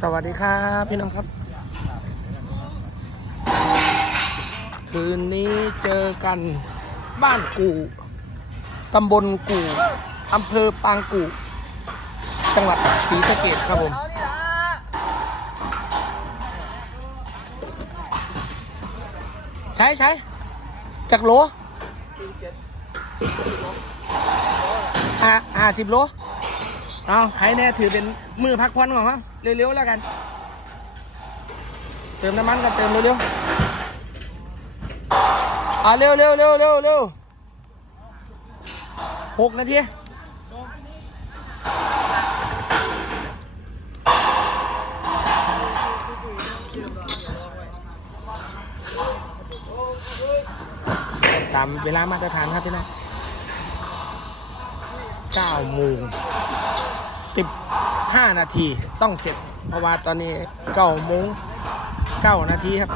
สวัสดีครับพี่น้องครับ คืนนี้เจอกันบ้านกู่ตำบลกู่อำเภอปางกู่จังหวัดศรีสะเกดครับผมใช้ใช้จากโลห้าห้าสิบโล เอาใครแน่ถือเป็นมือพักผ่อนของเขาเร็วๆแล้วกัน เติมน้ำมันกันเติมเร็วๆอ่าเร็วเร็วเร็วเร็วเร็วหกนาทีตามเวลามาตรฐานครับพี่นะ9โมง 15 นาทีต้องเสร็จ เพราะว่าตอนนี้9โมง9นาทีครับ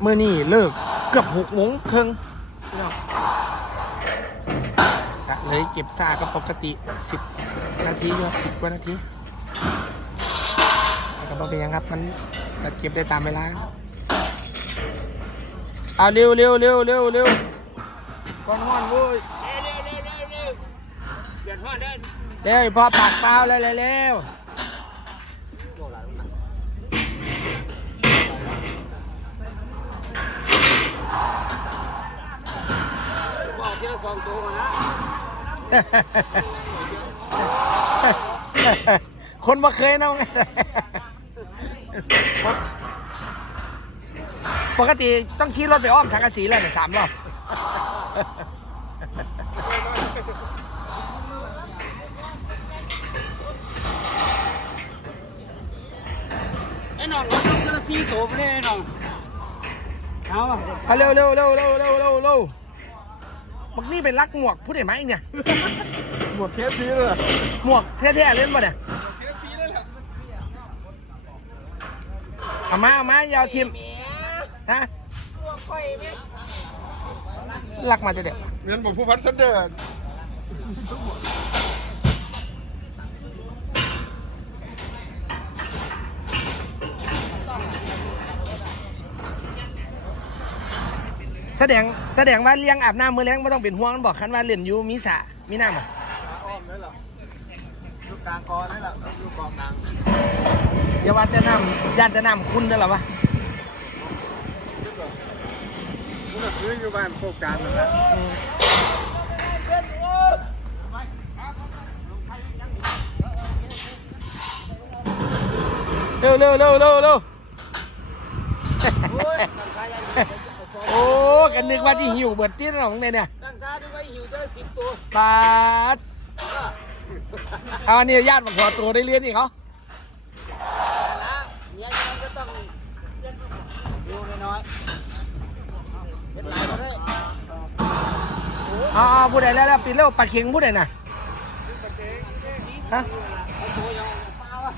เมื่อนี้เลิกเกือบ6โมงครึ่งพี่งเลยเก็บซาก็ปกติ 10 นาทีเยอะ10กว่านาทีแต่ก็บอกเป็นยังครับมันเก็บได้ตามเวลาเอาเร็วเร็วเร็วเร็วเร็วก่อนห้อนเว้ย เร็วพอปากเปล่าเลยเร็วบอกทีละสองตัวคนมาเคยนะปกติต้องขี่รถไปอ้อมสังกะสีเลยเนี่ยสามรอบ น้องมันต้องทีละสี่ตัวไปเลยไอ้น้องเอาเอาเร็วเร็วเร็วเร็วเร็วเร็วเร็วมักนี่เป็นรักหมวกพูดเห็นไหมเนี่ย หมดเทปนี้เลยหมวกแท้ๆเล่นป่ะเนี่ยเอามาเอามายาวทีมฮะลักมาจะเด็ดเหมือนผมผู้พัฒน์เดิน แสดงแสดงว่าเลี้ยงอาบน้ำมือเลี้ยงไม่ต้องเป็นห่วงมันบอกคันว่าเล่นอยู่มีสระมีน้ำอะอ้อมเลยเหรอลูกกลางกอนี่แหละลูกกองกลางอย่าว่าจะน้ำย่านจะน้ำคุณเด้อหรอวะนี่แบบซื้ออยู่บ้านโคกกลางนั่นแหละเร็วเร็วเร็วเร็วเร็ว โอ้กันนึกว่าที่หิวเบิดที่หนองเนี่ยเนี่ยตั้งท่าดูไว้หิวเด้อสิบตัวปาดเอาอันนี้ญาติมาขอตัวได้เรียนอีกเขานะเนี่ยมันก็ต้องดูน้อยๆเป็นไรก็ได้เอาเอาผู้ใดแล้วแล้วปิดแล้วปลาเค็งผู้ใดน่ะฮะตัวยังเปล่าอะ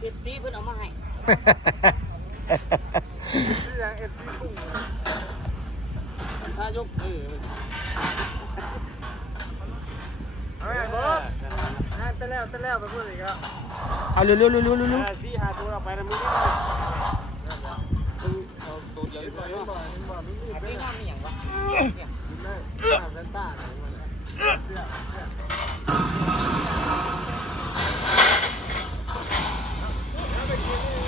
เก็บซีเพิ่นเอามาให้ ที่ยังเอฟซีพุ่งถ้ายกเออเอาไงบอสงานเต้นแล้วเต้นแล้วไปพูดอีกแล้วเอาเร็วเร็วเร็วเร็วเร็วเร็วที่หาตัวออกไปนะมึงเอาตัวเดียวไปเนาะบอกมึงนี่ไม่น่ามีอย่างวะเ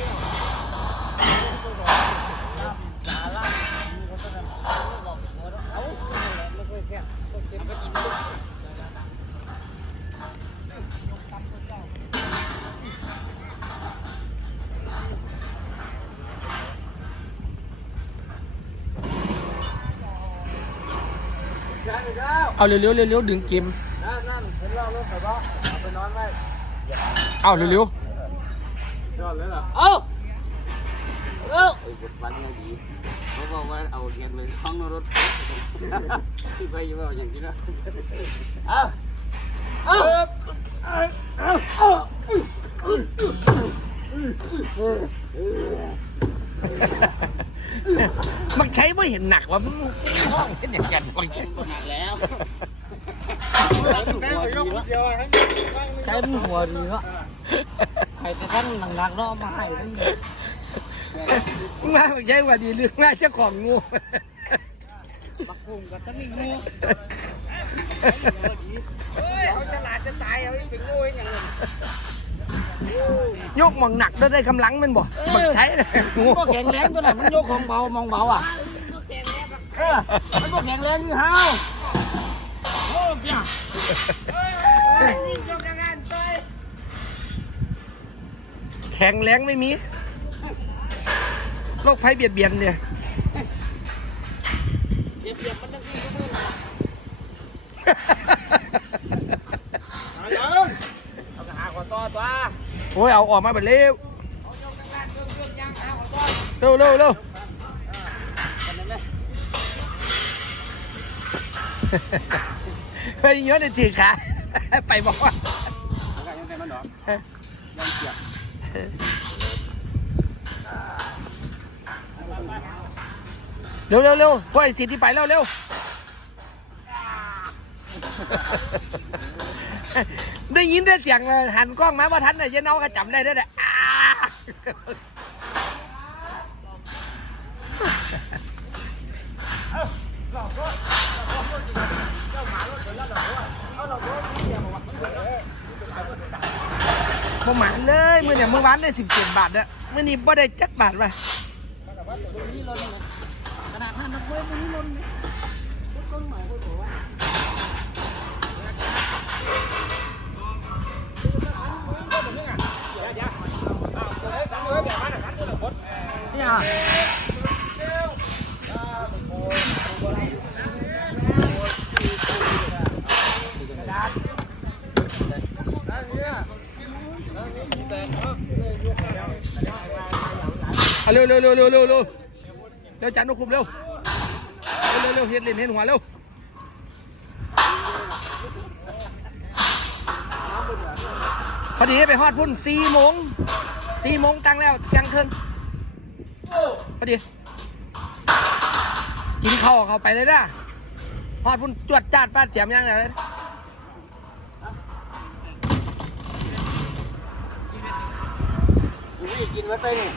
เอาเร็วเร็วเร็วเร็วดึงเกมนั่นนั่นเห็นรอบรถแต่ว่าเอาไปนอนไว้เอาเร็วเร็วยอดเลยเหรอเอาเอาไอ้บทวันเนี่ยดีเขาบอกว่าเอาเทียนเลยห้องรถที่ไปอยู่ว่าอย่างนี้นะเอาเอาเอาเอา มันใช้ไม่เห็นหนักว่ามึงห้องเป็นอย่างกันบางทีหนักแล้วแม่ก็ยกเดียวทั้งทั้งใช้มันหัวดีเนาะใครจะทั้งหนักๆเนาะมาให้ทั้งมึงมาบอกใช่ว่าดีหรือมาเจ้าของงูปักกุ้งกับทั้งนี้งูเขาฉลาดจะตายเอาเป็นงูอย่างนั้น ยกหมองหนักแล้วได้กำลังมันบ่บักใช้เลยงูมันก็แข็งแรงตัวไหนมันยกของเบามองเบาอะเออมันก็แข็งแรงนี่ฮาวโอ้เปียแข็งแรงไม่มีโรคภัยเบียดเบียนเนี่ยเบียดเบียดมันตั้งที่ก็มือเอากระหาขอต่อตัว โอ้ยเอาออกมาแบบเร็วเร็วเร็วเร็วเฮ้ยเยอะเลยถือขาไปบอกว่ายังไงมันหรอยังเกียบเร็วเร็วเร็วพวกไอ้สิทธิ์ที่ไปเร็วเร็ว ได้ยินได้เสียงเลยหันกล้องมาว่าทันน่ะเจ๊น้องก็จำได้ด้วยแหละอ้าบ่หมานเลยเมื่อเนี่ยเมื่อวานได้สิบเจ็ดบาทอะมื่อนี้บ่ได้จักบาทว่ะขนาดนั้นนักมวยมันนี่ล้นต้น เร็วเร็วเร็วเร็วเร็วเร็วจันทร์นกคุมเร็วเร็วเร็วเร็วเฮ็ดเล่นเฮ็ดหัวเร็วพอดีไปฮอดพุ่นสี่โมงสี่โมงตั้งแล้วเที่ยงคืนพอดีกินข้าวเขาไปเลยนะฮอดพุ่นจวดจาดฟาดเสียมยังไงเลยกินไว้ไปนี่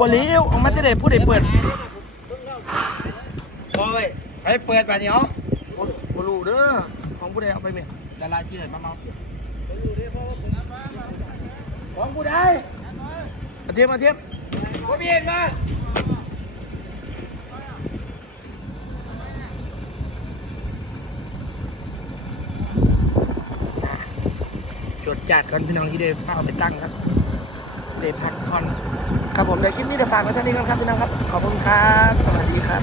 บริวออกมาจะได้ผู้ใดเปิดโอ้ยไปเปิดป่ะเนี่ยบรูเด้อของผู้ใดเอาไปเมียดาราจีนมาเมาของผู้ใดมาเทียบมาเทียบผมเห็นมาจดจัดก่อนพี่น้องที่ได้เฝ้าไปตั้งครับได้พักผ่อน ครับผมในคลิปนี้เดี๋ยวฝากไว้เท่านี้ก่อนครับพี่น้องครับ ขอบคุณครับ สวัสดีครับ